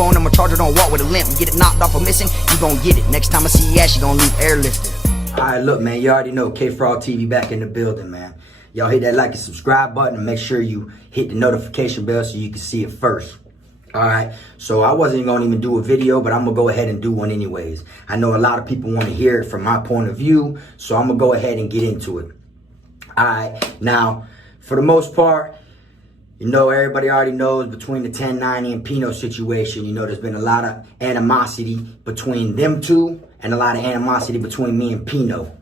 phone and my charger don't walk with a limp. You get it knocked off or missing, you gon' get it. Next time I see your ass, you gon' leave airlifted. Alright, look, man, you already know Kfrog TV back in the building, man. Y'all hit that like and subscribe button and make sure you hit the notification bell so you can see it first. Alright, so I wasn't gonna even do a video, but I'm gonna go ahead and do one anyways. I know a lot of people want to hear it from my point of view, so I'm gonna go ahead and get into it. Alright, now, for the most part, you know, everybody already knows between the 1090 and Pino situation, you know, there's been a lot of animosity between them two and a lot of animosity between me and Pino.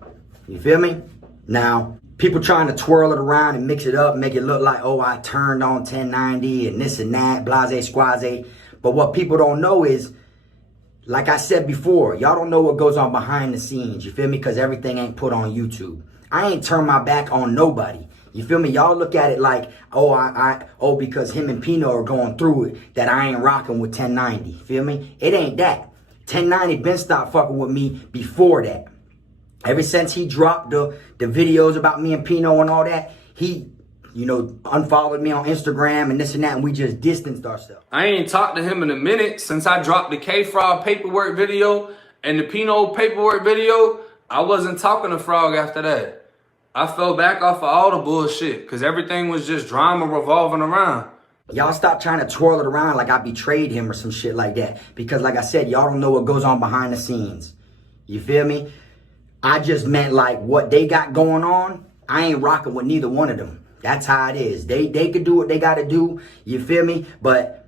You feel me? Now, people trying to twirl it around and mix it up, make it look like, oh, I turned on 1090 and this and that, blase, squaze. But what people don't know is, like I said before, y'all don't know what goes on behind the scenes. You feel me? Because everything ain't put on YouTube. I ain't turned my back on nobody. You feel me? Y'all look at it like, oh, because him and Pino are going through it, that I ain't rocking with 1090. Feel me? It ain't that. 1090 been stopped fucking with me before that. Ever since he dropped the videos about me and Pino and all that, he, you know, unfollowed me on Instagram and this and that, and we just distanced ourselves. I ain't talked to him in a minute since I dropped the Kfrog paperwork video and the Pino paperwork video. I wasn't talking to Frog after that. I fell back off of all the bullshit because everything was just drama revolving around. Y'all stop trying to twirl it around like I betrayed him or some shit like that. Because like I said, y'all don't know what goes on behind the scenes. You feel me? I just meant like what they got going on, I ain't rocking with neither one of them. That's how it is. They could do what they got to do. You feel me? But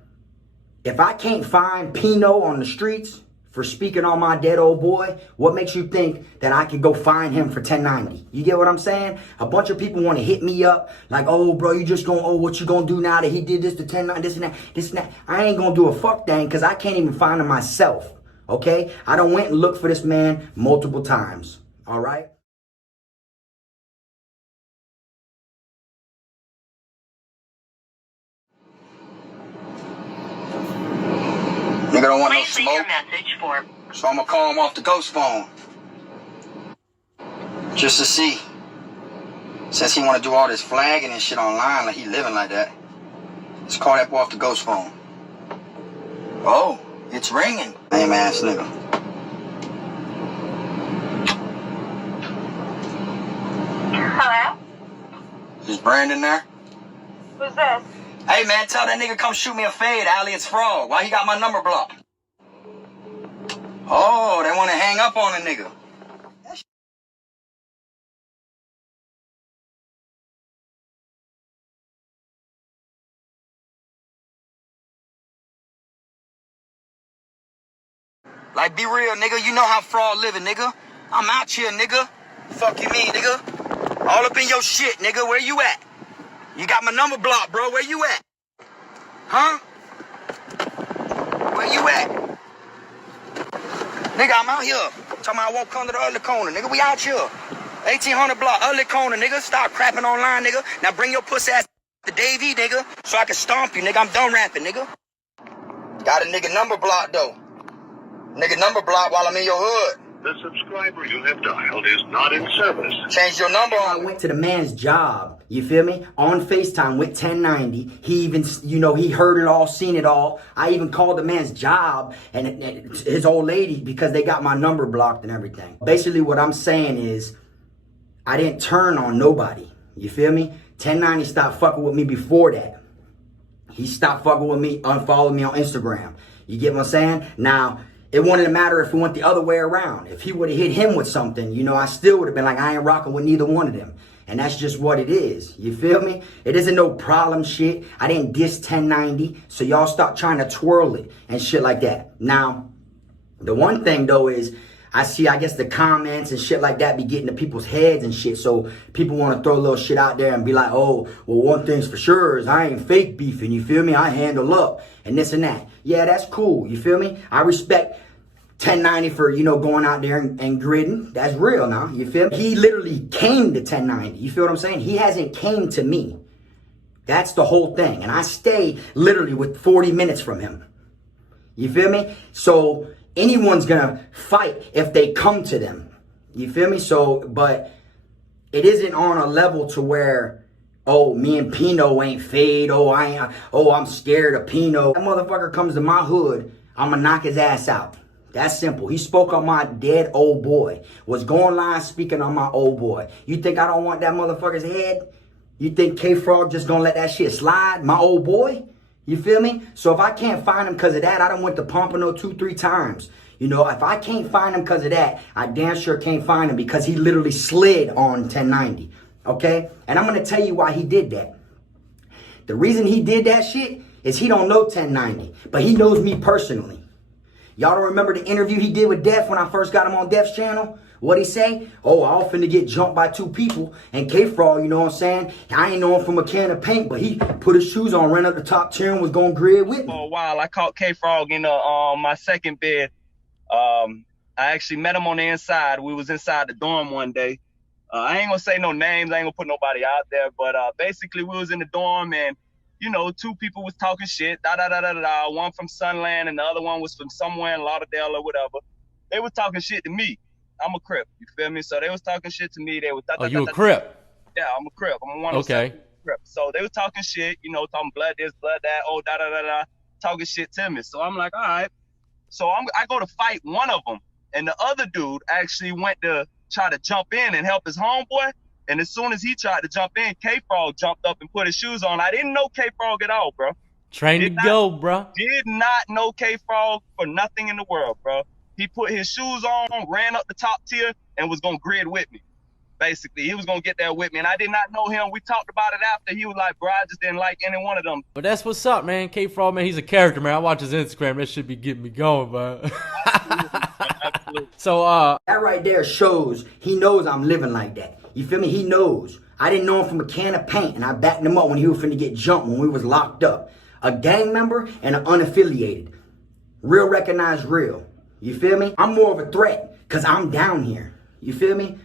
if I can't find Pino on the streets for speaking on my dead old boy, what makes you think that I could go find him for 1090? You get what I'm saying? A bunch of people want to hit me up like, oh, bro, you just gonna, oh, what you gonna do now that he did this to 1090, this and that, this and that. I ain't gonna do a fuck thing because I can't even find him myself, okay? I done went and looked for this man multiple times, all right? Nigga don't want no smoke, so I'm gonna call him off the ghost phone. Just to see. Since he wanna do all this flagging and shit online, like he living like that. Let's call that boy off the ghost phone. Oh, it's ringing. Lame ass nigga. Hello? Is Brandon there? Who's this? Hey man, tell that nigga come shoot me a fade, Allie, it's Frog. Why he got my number blocked? Oh, they wanna hang up on a nigga. Like, be real, nigga. You know how Frog living, nigga. I'm out here, nigga. Fuck you mean, nigga? All up in your shit, nigga. Where you at? You got my number blocked, bro. Where you at? Huh? Where you at? Nigga, I'm out here. Talking about I won't come to the other corner, nigga. We out here. 1800 block, other corner, nigga. Stop crapping online, nigga. Now bring your pussy ass to Davey, nigga, so I can stomp you, nigga. I'm done rapping, nigga. Got a nigga number blocked, though. Nigga number blocked while I'm in your hood. The subscriber you have dialed is not in service. Change your number. I went to the man's job, you feel me? On FaceTime with 1090. He even, you know, he heard it all, seen it all. I even called the man's job and his old lady because they got my number blocked and everything. Basically what I'm saying is I didn't turn on nobody. You feel me? 1090 stopped fucking with me before that. He stopped fucking with me, unfollowed me on Instagram. You get what I'm saying? Now, it wouldn't matter if we went the other way around. If he would have hit him with something, you know, I still would have been like, I ain't rocking with neither one of them. And that's just what it is. You feel me? It isn't no problem shit. I didn't diss 1090. So y'all stop trying to twirl it and shit like that. Now, the one thing though is, I see, I guess the comments and shit like that be getting to people's heads and shit. So people want to throw a little shit out there and be like, oh, well, one thing's for sure is I ain't fake beefing. You feel me? I handle up and this and that. Yeah, that's cool. You feel me? I respect 1090 for, you know, going out there and gridding. That's real now. You feel me? He literally came to 1090. You feel what I'm saying? He hasn't came to me. That's the whole thing. And I stay literally with 40 minutes from him. You feel me? So anyone's gonna fight if they come to them. You feel me? So, but it isn't on a level to where, oh, me and Pino ain't fade. Oh, I'm scared of Pino. That motherfucker comes to my hood. I'ma knock his ass out. That's simple. He spoke on my dead old boy. Was going live speaking on my old boy. You think I don't want that motherfucker's head? You think Kfrog just gonna let that shit slide? My old boy? You feel me? So if I can't find him because of that, I done went to Pompano 2-3 times. You know, if I can't find him because of that, I damn sure can't find him because he literally slid on 1090. Okay? And I'm gonna tell you why he did that. The reason he did that shit is he don't know 1090, but he knows me personally. Y'all don't remember the interview he did with Def when I first got him on Def's channel? What'd he say? Oh, I often to get jumped by 2 people. And Kfrog, you know what I'm saying? I ain't know him from a can of paint, but he put his shoes on, ran up the top tier and was going grid with me. For a while, I caught Kfrog in my second bed. I actually met him on the inside. We was inside the dorm one day. I ain't gonna say no names. I ain't gonna put nobody out there. But basically, we was in the dorm and, you know, 2 people was talking shit. One from Sunland and the other one was from somewhere in Lauderdale or whatever. They was talking shit to me. I'm a Crip. You feel me? So they was talking shit to me. They was. Oh, you a Crip? Yeah, I'm a Crip. I'm a 107 Okay. Crip. So they was talking shit, you know, talking blood this, blood that, oh, talking shit to me. So I'm like, all right. So I go to fight one of them, and the other dude actually went to try to jump in and help his homeboy. And as soon as he tried to jump in, Kfrog jumped up and put his shoes on. I didn't know Kfrog at all, bro. Train to go, bro. Did not know Kfrog for nothing in the world, bro. He put his shoes on, ran up the top tier, and was gonna grid with me. Basically, he was gonna get there with me, and I did not know him. We talked about it after. He was like, bro, I just didn't like any one of them. But that's what's up, man. Kfrog, man, he's a character, man. I watch his Instagram. That should be getting me going, bro. Absolutely. So, that right there shows he knows I'm living like that. You feel me? He knows. I didn't know him from a can of paint, and I backed him up when he was finna get jumped when we was locked up. A gang member and an unaffiliated. Real recognized real. You feel me? I'm more of a threat because I'm down here. You feel me?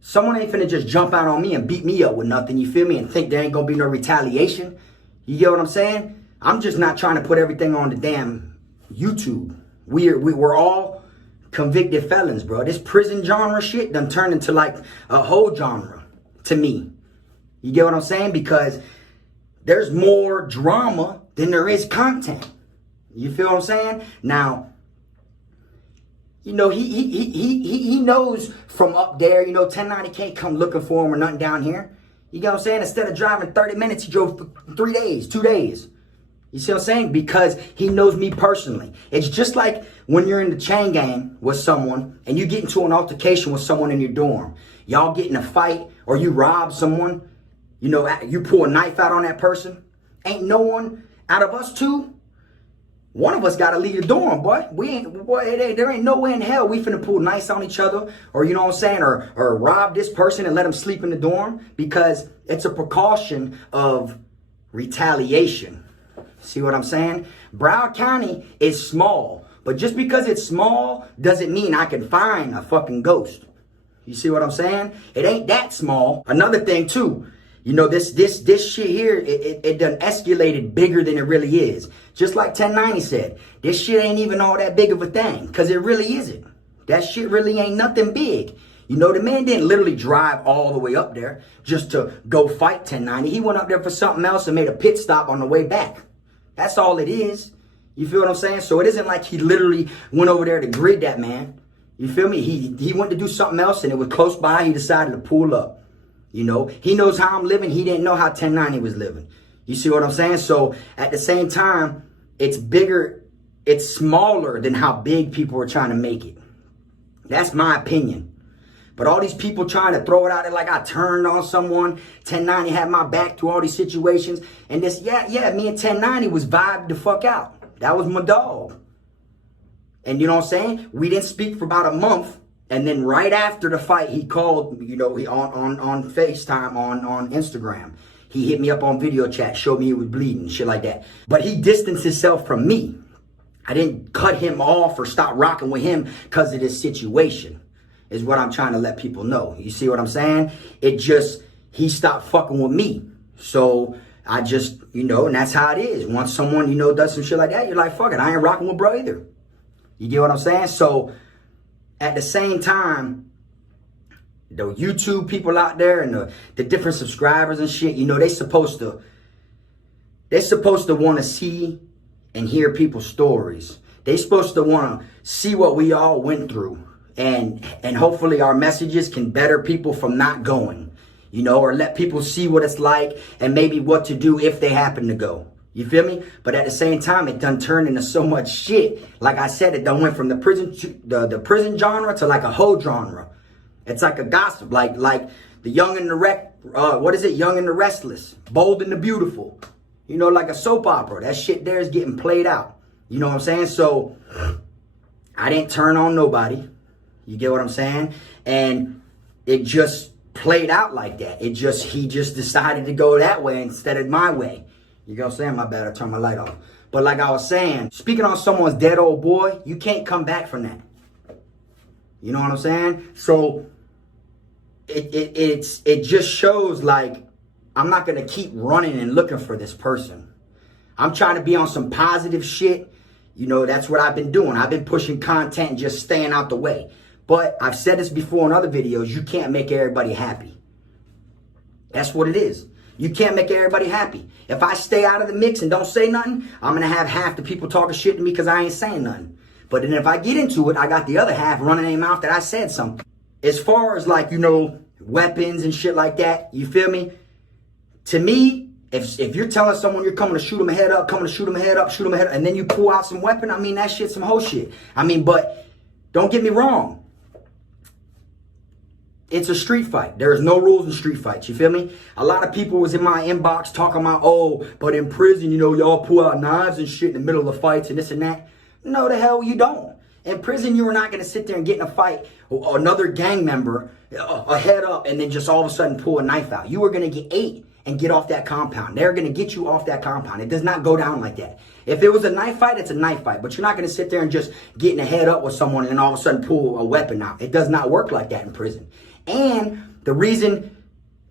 Someone ain't finna just jump out on me and beat me up with nothing, you feel me? And think there ain't gonna be no retaliation. You get what I'm saying? I'm just not trying to put everything on the damn YouTube. We're all convicted felons, bro. This prison genre shit done turned into like a whole genre to me. You get what I'm saying? Because there's more drama than there is content. You feel what I'm saying? Now, you know, he knows from up there, you know, 1090 can't come looking for him or nothing down here. You get what I'm saying? Instead of driving 30 minutes, he drove for 3 days, 2 days. You see what I'm saying? Because he knows me personally. It's just like when you're in the chain gang with someone and you get into an altercation with someone in your dorm. Y'all get in a fight or you rob someone, you know, you pull a knife out on that person. Ain't no one out of us two, one of us gotta leave the dorm, boy. There ain't no way in hell we finna pull knives on each other, or you know what I'm saying, or rob this person and let him sleep in the dorm, because it's a precaution of retaliation. See what I'm saying? Broward County is small, but just because it's small doesn't mean I can find a fucking ghost. You see what I'm saying? It ain't that small. Another thing too, you know, this shit here, it done escalated bigger than it really is. Just like 1090 said, this shit ain't even all that big of a thing, because it really isn't. That shit really ain't nothing big. You know, the man didn't literally drive all the way up there just to go fight 1090. He went up there for something else and made a pit stop on the way back. That's all it is. You feel what I'm saying? So it isn't like he literally went over there to grid that man. You feel me? He went to do something else and it was close by. He decided to pull up. You know, he knows how I'm living. He didn't know how 1090 was living. You see what I'm saying? So at the same time, it's bigger, it's smaller than how big people are trying to make it. That's my opinion. But all these people trying to throw it out there like I turned on someone, 1090 had my back through all these situations. And this, yeah, me and 1090 was vibed the fuck out. That was my dog. And you know what I'm saying? We didn't speak for about a month. And then right after the fight, he called, you know, on FaceTime, on Instagram. He hit me up on video chat, showed me he was bleeding, shit like that. But he distanced himself from me. I didn't cut him off or stop rocking with him because of this situation, is what I'm trying to let people know. You see what I'm saying? It just, he stopped fucking with me. So I just, you know, and that's how it is. Once someone, you know, does some shit like that, you're like, fuck it, I ain't rocking with bro either. You get what I'm saying? So at the same time, the YouTube people out there and the different subscribers and shit, you know, they're supposed to want to see and hear people's stories. They supposed to want to see what we all went through, and hopefully our messages can better people from not going, you know, or let people see what it's like and maybe what to do if they happen to go. You feel me? But at the same time, it done turned into so much shit. Like I said, it done went from the prison genre to like a whole genre. It's like a gossip, like the Young and the Young and the Restless, Bold and the Beautiful. You know, like a soap opera. That shit there is getting played out. You know what I'm saying? So I didn't turn on nobody. You get what I'm saying? And it just played out like that. He just decided to go that way instead of my way. You know what I'm saying? My bad, I turned my light off. But like I was saying, speaking on someone's dead old boy, you can't come back from that. You know what I'm saying? So it just shows like I'm not gonna keep running and looking for this person. I'm trying to be on some positive shit. You know, that's what I've been doing. I've been pushing content and just staying out the way. But I've said this before in other videos, you can't make everybody happy. That's what it is. You can't make everybody happy. If I stay out of the mix and don't say nothing, I'm going to have half the people talking shit to me because I ain't saying nothing. But then if I get into it, I got the other half running their mouth that I said something. As far as like, you know, weapons and shit like that, you feel me? To me, if you're telling someone you're coming to shoot them a head up, and then you pull out some weapon, I mean, that shit's some whole shit. I mean, but don't get me wrong. It's a street fight. There is no rules in street fights. You feel me? A lot of people was in my inbox talking about, oh, but in prison, you know, y'all pull out knives and shit in the middle of fights and this and that. No, the hell you don't. In prison, you are not going to sit there and get in a fight or another gang member a head up and then just all of a sudden pull a knife out. You are going to get ate and get off that compound. They're going to get you off that compound. It does not go down like that. If it was a knife fight, it's a knife fight. But you're not going to sit there and just get in a head up with someone and then all of a sudden pull a weapon out. It does not work like that in prison. And the reason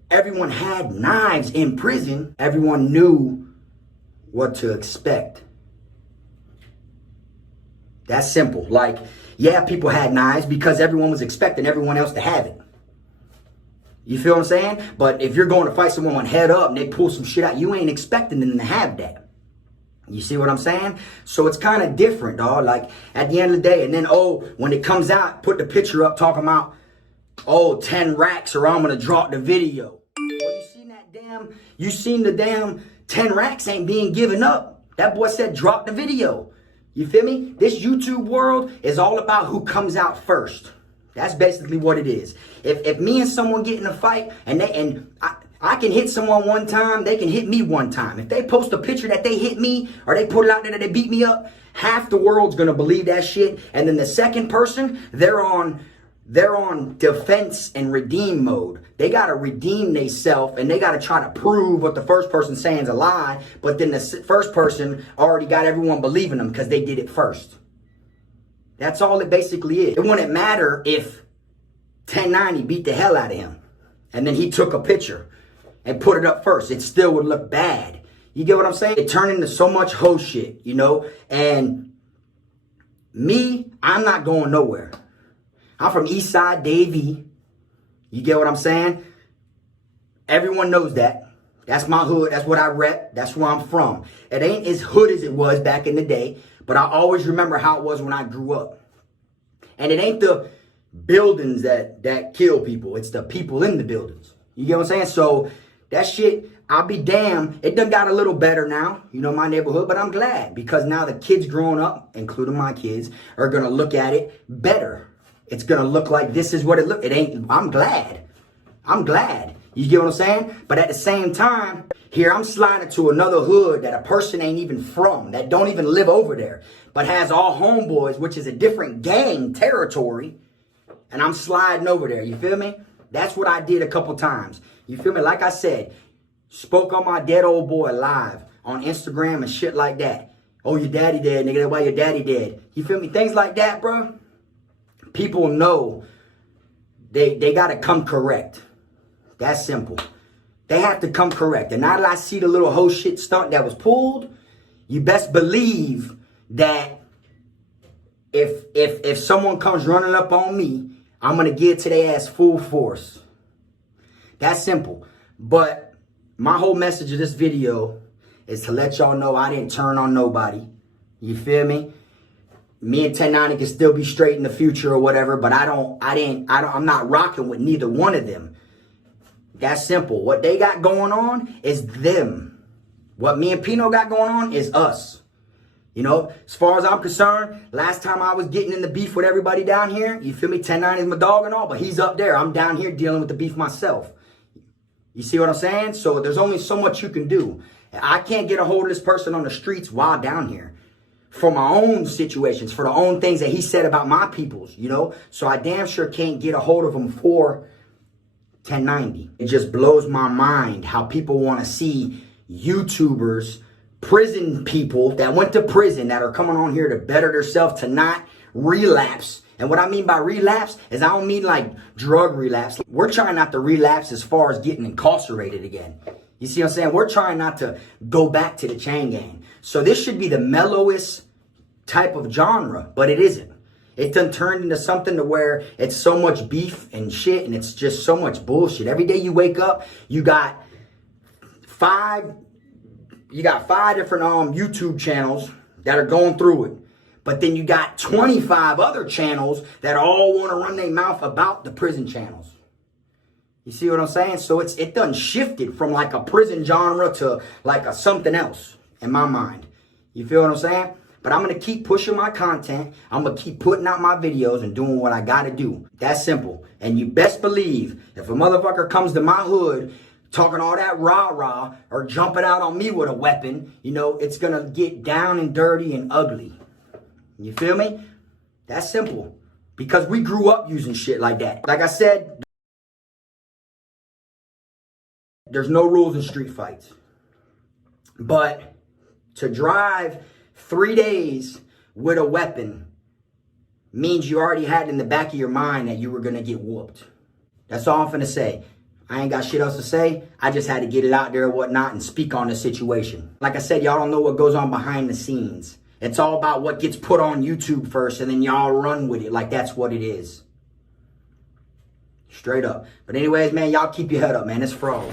everyone had knives in prison, everyone knew what to expect. That's simple. Like, yeah, people had knives because everyone was expecting everyone else to have it. You feel what I'm saying? But if you're going to fight someone head up and they pull some shit out, you ain't expecting them to have that. You see what I'm saying? So it's kind of different, dog. Like, at the end of the day, and then, oh, when it comes out, put the picture up talking about, oh, 10 racks or I'm going to drop the video. Well, you seen the damn 10 racks ain't being given up. That boy said drop the video. You feel me? This YouTube world is all about who comes out first. That's basically what it is. If me and someone get in a fight and I can hit someone one time, they can hit me one time. If they post a picture that they hit me or they put it out there that they beat me up, half the world's gonna believe that shit. And then the second person, they're on defense and redeem mode. They gotta redeem themselves and they gotta try to prove what the first person saying is a lie. But then the first person already got everyone believing them because they did it first. That's all it basically is. It wouldn't matter if 1090 beat the hell out of him and then he took a picture and put it up first. It still would look bad. You get what I'm saying? It turned into so much hoe shit, you know? And me, I'm not going nowhere. I'm from Eastside Davie. You get what I'm saying? Everyone knows that. That's my hood. That's what I rep. That's where I'm from. It ain't as hood as it was back in the day, but I always remember how it was when I grew up. And it ain't the buildings that kill people. It's the people in the buildings. You get what I'm saying? So that shit, I'll be damned. It done got a little better now, you know, my neighborhood, but I'm glad because now the kids growing up, including my kids, are going to look at it better. It's going to look like this is what it look. It ain't, I'm glad. I'm glad. You get what I'm saying? But at the same time, here I'm sliding to another hood that a person ain't even from, that don't even live over there, but has all homeboys, which is a different gang territory. And I'm sliding over there. You feel me? That's what I did a couple times. You feel me? Like I said, spoke on my dead old boy live on Instagram and shit like that. Oh, your daddy dead, nigga. That's why your daddy dead. You feel me? Things like that, bro. People know they got to come correct. That's simple. They have to come correct. And now that I see the little whole shit stunt that was pulled, you best believe that if someone comes running up on me, I'm going to give to their ass full force. That's simple. But my whole message of this video is to let y'all know I didn't turn on nobody. You feel me? me and 1090 can still be straight in the future or whatever, but I'm not rocking with neither one of them. That's simple. What they got going on is them. What me and Pino got going on is us. You know, as far as I'm concerned, last time I was getting in the beef with everybody down here, you feel me? 1090 is my dog and all, but he's up there. I'm down here dealing with the beef myself. You see what I'm saying? So there's only so much you can do. I can't get a hold of this person on the streets while down here for my own situations, for the own things that he said about my peoples, you know? So I damn sure can't get a hold of him for 1090. It just blows my mind how people want to see YouTubers, prison people that went to prison that are coming on here to better themselves, to not relapse. And what I mean by relapse is I don't mean like drug relapse. We're trying not to relapse as far as getting incarcerated again. You see what I'm saying? We're trying not to go back to the chain gang. So this should be the mellowest type of genre, but it isn't. It done turned into something to where it's so much beef and shit, and it's just so much bullshit. Every day you wake up, you got five different YouTube channels that are going through it. But then you got 25 other channels that all want to run their mouth about the prison channels. You see what I'm saying? So it done shifted from like a prison genre to like a something else in my mind. You feel what I'm saying? But I'm going to keep pushing my content. I'm going to keep putting out my videos and doing what I got to do. That's simple. And you best believe if a motherfucker comes to my hood talking all that rah-rah or jumping out on me with a weapon, you know, it's going to get down and dirty and ugly. You feel me? That's simple. Because we grew up using shit like that. Like I said, there's no rules in street fights. But to drive 3 days with a weapon means you already had in the back of your mind that you were going to get whooped. That's all I'm finna say. I ain't got shit else to say. I just had to get it out there and whatnot and speak on the situation. Like I said, y'all don't know what goes on behind the scenes. It's all about what gets put on YouTube first and then y'all run with it like that's what it is. Straight up. But anyways, man, y'all keep your head up, man. It's Frog.